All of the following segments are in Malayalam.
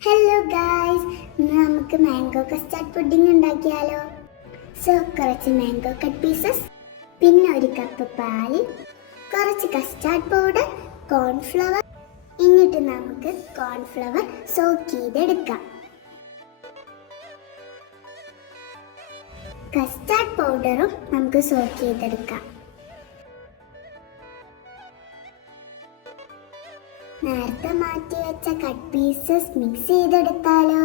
ഹലോ ഗായ്സ്, നമുക്ക് മാംഗോ കസ്റ്റാർഡ് പുഡിംഗ് ഉണ്ടാക്കിയാലോ? കുറച്ച് മാംഗോ കട്ട് പീസസ്, പിന്നെ ഒരു കപ്പ് പാല്, കുറച്ച് കസ്റ്റാർഡ് പൗഡർ, കോൺഫ്ലവർ. എന്നിട്ട് നമുക്ക് കോൺഫ്ലവർ സോക്ക് ചെയ്തെടുക്കാം. കസ്റ്റാർഡ് പൗഡറും നമുക്ക് സോക്ക് ചെയ്തെടുക്കാം. നേരത്തെ മാറ്റി വെച്ച കട്ട് പീസസ് മിക്സ് ചെയ്തെടുത്താലോ?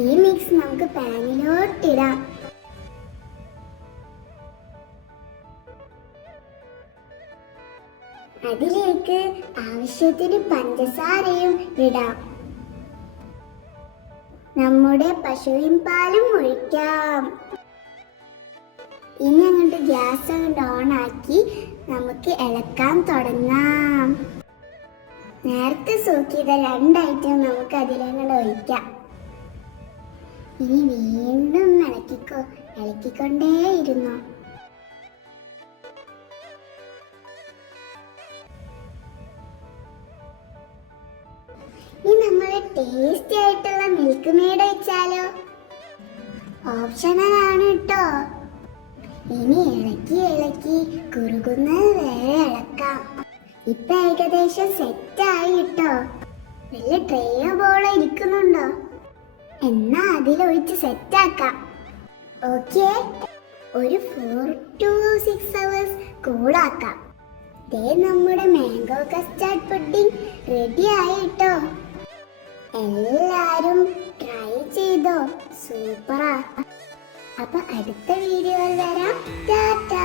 ഈ മിക്സ് നമുക്ക് പാനിലോട്ടിടാം. അതിലേക്ക് ആവശ്യത്തിന് പഞ്ചസാരയും ഇടാം. നമ്മുടെ പശുവിൻ പാലും ഒഴിക്കാം. ഇനി അങ്ങോട്ട് ഗ്യാസ് അങ്ങോട്ട് ഓൺ ആക്കി നമുക്ക് ഇളക്കാൻ തുടങ്ങാം. നേരത്തെ സോക്ക് ചെയ്ത 2 ഐറ്റം നമുക്ക് അതിലങ്ങോട്ട് ഒഴിക്കാം. ഇനി വീണ്ടും ഇളക്കിക്കൊണ്ടേയിരുന്നു. ഇനി നമ്മുടെ ടേസ്റ്റി ആയിട്ടുള്ള മിൽക്ക് മെയ്ഡ് ഒഴിച്ചാലോ? ഓപ്ഷണലാണ് കേട്ടോ. ഇനി ഇളക്കി കുറുകുന്നത് വരെ ഇളക്കാം. ഇപ്പൊ ഏകദേശം സെറ്റായി കേട്ടോ. വല്ല ട്രേയോ ബോളോ ഇരിക്കുന്നുണ്ടോ? എന്നാ അതിലൊഴിച്ച് സെറ്റാക്കാം. ഓക്കെ, ഒരു 4 to 6 hours കൂളാക്കാം. നമ്മുടെ മാംഗോ കസ്റ്റാർഡ് പുഡിംഗ് റെഡി ആയി കേട്ടോ. എല്ലാരും ട്രൈ ചെയ്തോ? സൂപ്പറാ. അപ്പൊ അടുത്ത വീഡിയോയിൽ വരാം. ടാറ്റാ.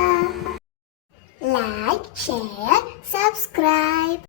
Like, share, subscribe.